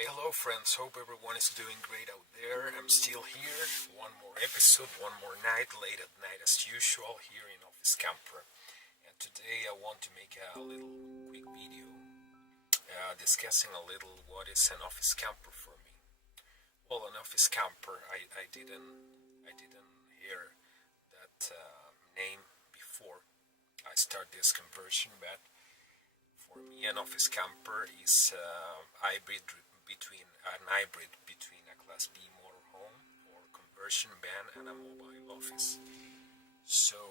Hey, hello friends, hope everyone is doing great out there. I'm still here, one more episode, one more night, late at night as usual, here in Office Camper. And today I want to make a little quick video discussing a little what is an office camper for me. Well, an office camper, I didn't hear that name before I start this conversion, but for me, an office camper is a hybrid between a Class B motorhome or conversion van and a mobile office. So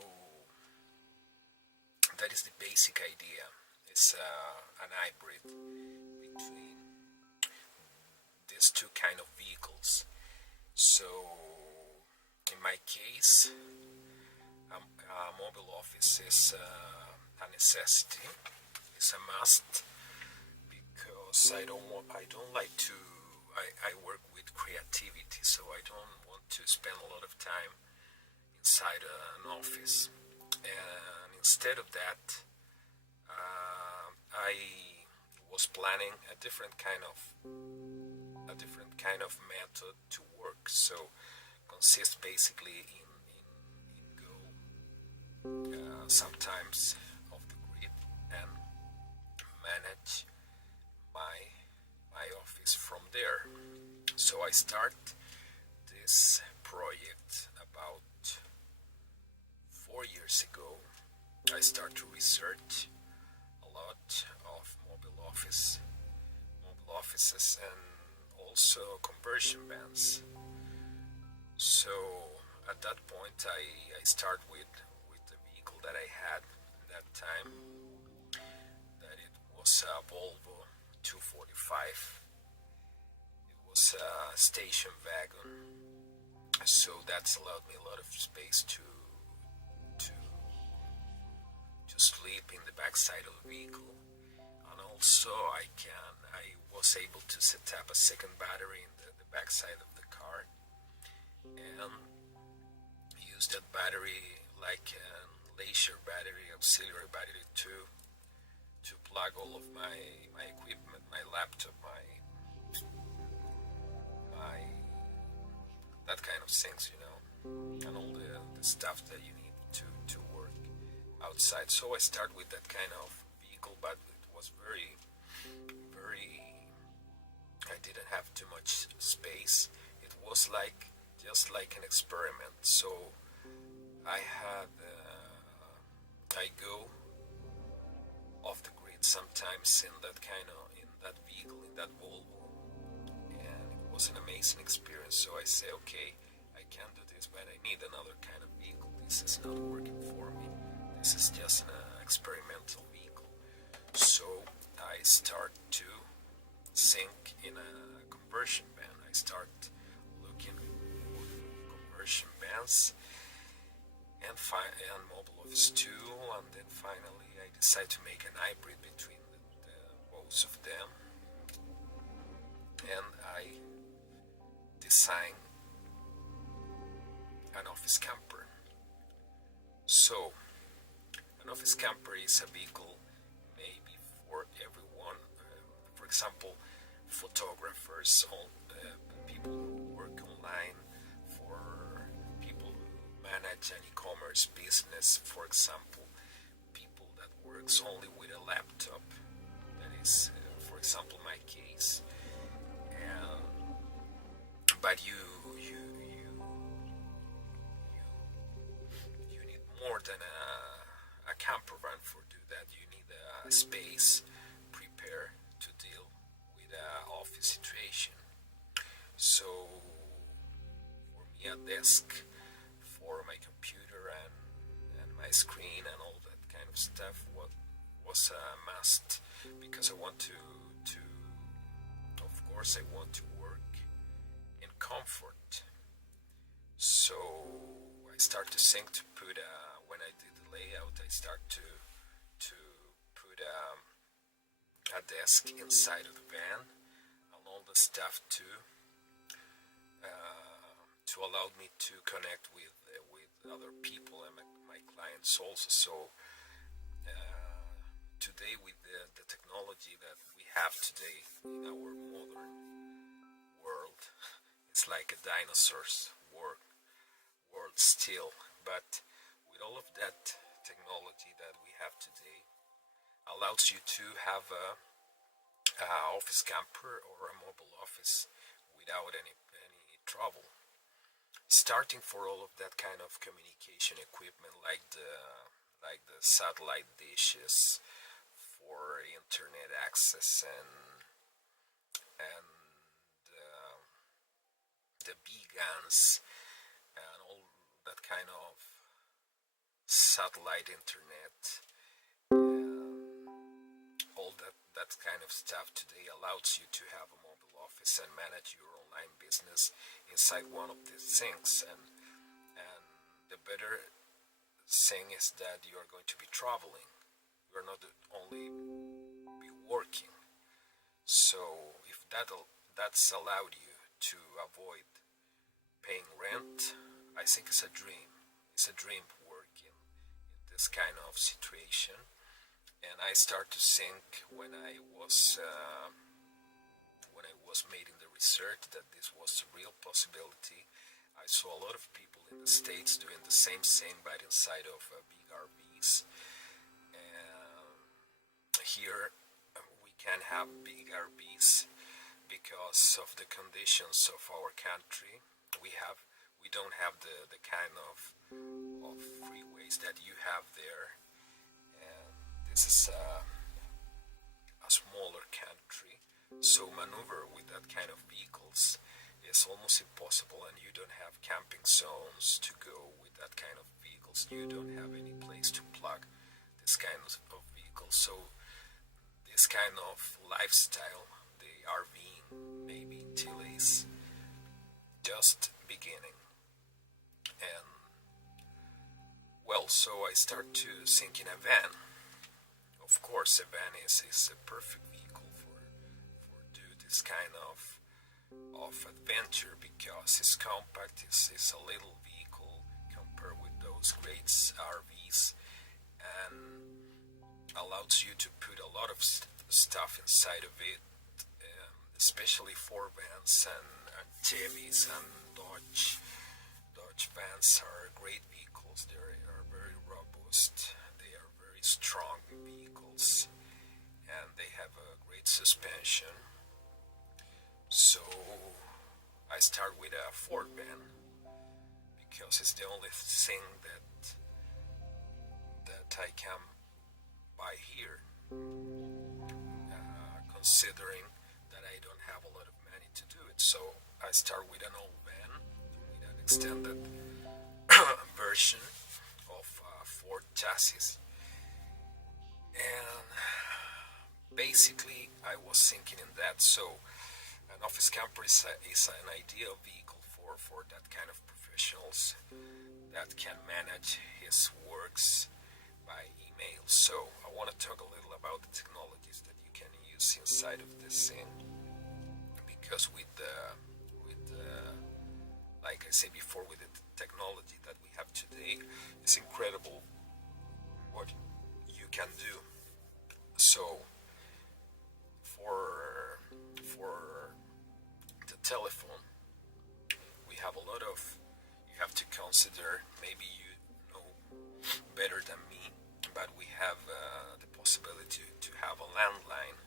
that is the basic idea. It's an hybrid between these two kind of vehicles. So in my case, a mobile office is a necessity. It's a must because I don't like to. I work with creativity, so I don't want to spend a lot of time inside an office. And instead of that, I was planning a different kind of method to work. So consists basically in go sometimes of the grid and manage my office from there. So I start this project about 4 years ago. I start to research a lot of mobile offices, and also conversion vans. So at that point, I start with the vehicle that I had at that time. That it was a Volvo 245. It was a station wagon, so that's allowed me a lot of space to to sleep in the backside of the vehicle, and also I was able to set up a second battery in the backside of the car and use that battery like a leisure battery, auxiliary battery to plug all of my equipment, my laptop, my that kind of things, and all the stuff that you need to work outside. So I start with that kind of vehicle, but it was very. I didn't have too much space. It was just like an experiment. So I had I go off the grid sometimes in that vehicle, in that Volvo, and it was an amazing experience. So I say, okay, I can do this, but I need another kind of vehicle. This is not working for me. This is just an experimental vehicle. So I start to think in a conversion van. I start looking for conversion vans and mobile office too, and then finally I decide to make an hybrid between both of them, and I design an office camper. So an office camper is a vehicle maybe for everyone. For example, photographers, people who work online, for people who manage an e-commerce business, for example, people that works only with a laptop. That is, for example, my case. And, but you need more than a camper van for do that. You need a space prepare to deal with a office situation. So for me, a desk for my computer and my screen and all that kind of stuff was a must, because I want to of course I want to work in comfort. So I start to think to put when I did the layout, I start to put a desk inside of the van and all the stuff to allow me to connect with other people and my clients also. So today with the technology that we have today in our modern world, it's like a dinosaur's world still. But with all of that technology that we have today, allows you to have a office camper or a mobile office without any trouble. Starting for all of that kind of communication equipment, like the satellite dishes for internet access, and the BGANs and all that kind of satellite internet, all that kind of stuff today allows you to have a mobile office and manage your online business inside one of these things. And the better thing is that you are going to be traveling. You are not only be working. So if that's allowed you to avoid paying rent, I think it's a dream. It's a dream working in this kind of situation. And I start to think when I was making the research that this was a real possibility. I saw a lot of people in the States doing the same thing, but inside of big RVs. Here we can have big RVs because of the conditions of our country. We don't have the kind of freeways that you have there, and this is a smaller country, so maneuver with that kind of vehicles is almost impossible, and you don't have camping zones to go with that kind of vehicles. You don't have any place to plug this kind of vehicles. So this kind of lifestyle, the RVing, maybe in Chile is just beginning. And well, so I start to think in a van. Of course, a van is a perfect vehicle for do this kind of adventure because it's compact. It's a little vehicle compared with those great RVs, and allows you to put a lot of stuff inside of it, especially Ford vans and Chevys and Dodge vans are great vehicles. They are very robust. They are very strong vehicles, and they have a great suspension. So I start with a Ford van because it's the only thing that I can buy here, considering that I don't have a lot of money to do it. So I start with an old van with an extended version of Ford chassis, and basically I was thinking in that. So an office camper is an ideal vehicle for that kind of professionals that can manage his works by email. So I want to talk a little about the technologies that you can use inside of this thing, because with like I said before, with the technology that we have today, it's incredible what you can do. So for the telephone, we have a lot of, you have to consider, maybe you know better than me, but we have the possibility to have a landline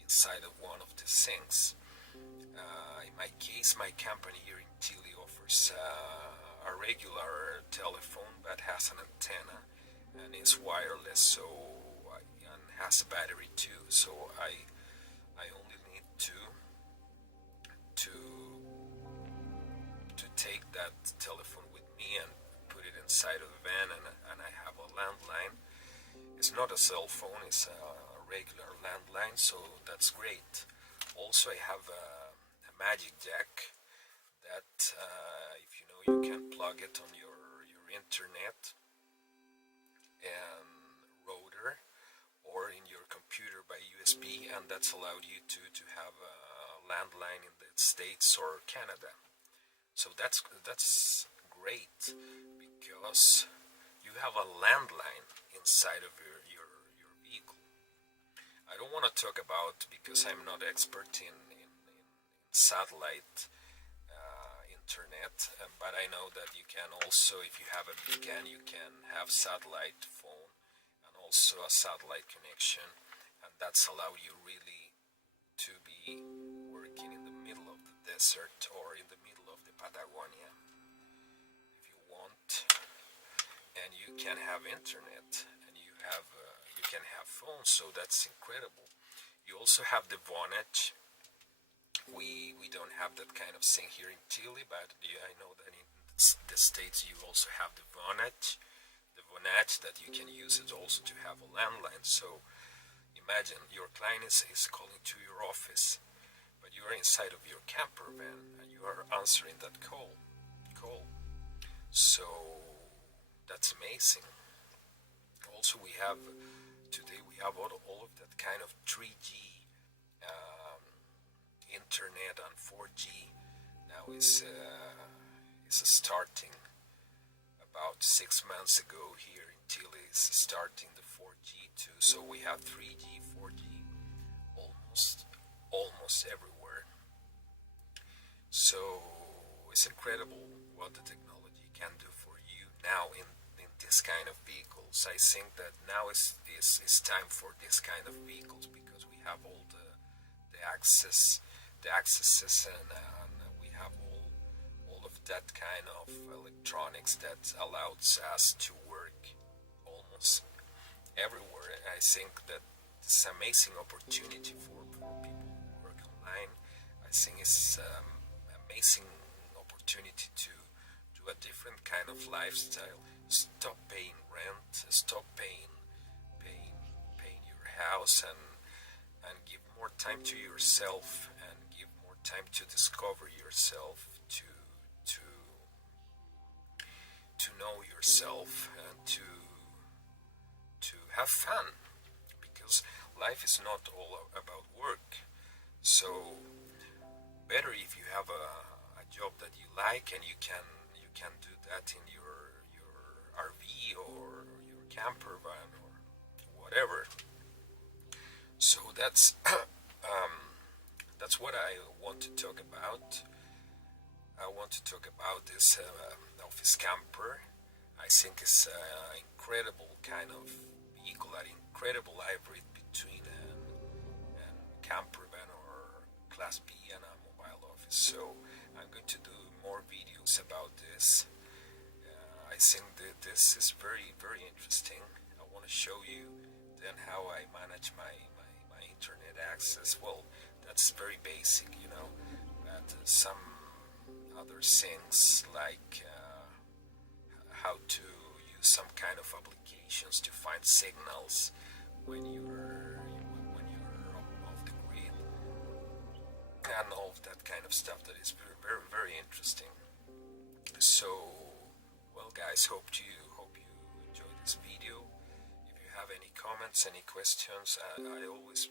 inside of one of these things. In my case, my company here in Chile offers a regular telephone but has an antenna and is wireless, so and has a battery too. So I only need to take that telephone with me and put it inside of the van, and I have a landline. It's not a cell phone; it's a regular landline, so that's great. Also, I have a Magic Jack that, if you know, you can plug it on your internet and router, or in your computer by USB, and that's allowed you to have a landline in the States or Canada. So that's great because you have a landline inside of your vehicle. I don't want to talk about, because I'm not expert in satellite internet, but I know that you can also, if you have a beacon, you can have satellite phone and also a satellite connection, and that's allow you really to be working in the middle of the desert or in the middle of the Patagonia if you want, and you can have internet and you can have phones, so that's incredible. You also have the Vonage. We don't have that kind of thing here in Chile, but yeah, I know that in the States you also have the Vonage that you can use it also to have a landline. So imagine your client is calling to your office, but you are inside of your camper van and you are answering that call. So that's amazing. Also, we have all of that kind of 3G internet, and 4G now is starting. About 6 months ago here in Chile is starting the 4G too. So we have 3G, 4G, almost everywhere. So it's incredible what the technology can do for you now in this kind of vehicles. I think that now is time for this kind of vehicles, because we have all the accesses, and we have all of that kind of electronics that allows us to work almost everywhere. I think that it's an amazing opportunity for people who work online. I think it's amazing opportunity to do a different kind of lifestyle. Stop paying rent, stop paying your house, and give more time to yourself, and give more time to discover yourself, to know yourself, and to have fun, because life is not all about work. So better if you have a job that you like, and you can do that in your RV or your camper van or whatever. So that's what I want to talk about. I want to talk about this office camper. I think it's an incredible kind of vehicle, an incredible hybrid between an camper van or Class B and a mobile office. So I'm going to do more videos about this. I think that this is very, very interesting. I want to show you then how I manage my internet access. Well, that's very basic, but some other things like how to use some kind of applications to find signals when you're off the grid, and all of that kind of stuff that is very, very, very interesting. So, well, guys, hope you enjoyed this video. If you have any comments, any questions, I always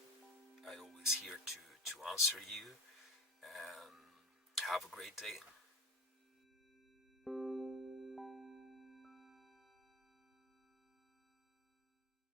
here to answer you. And have a great day.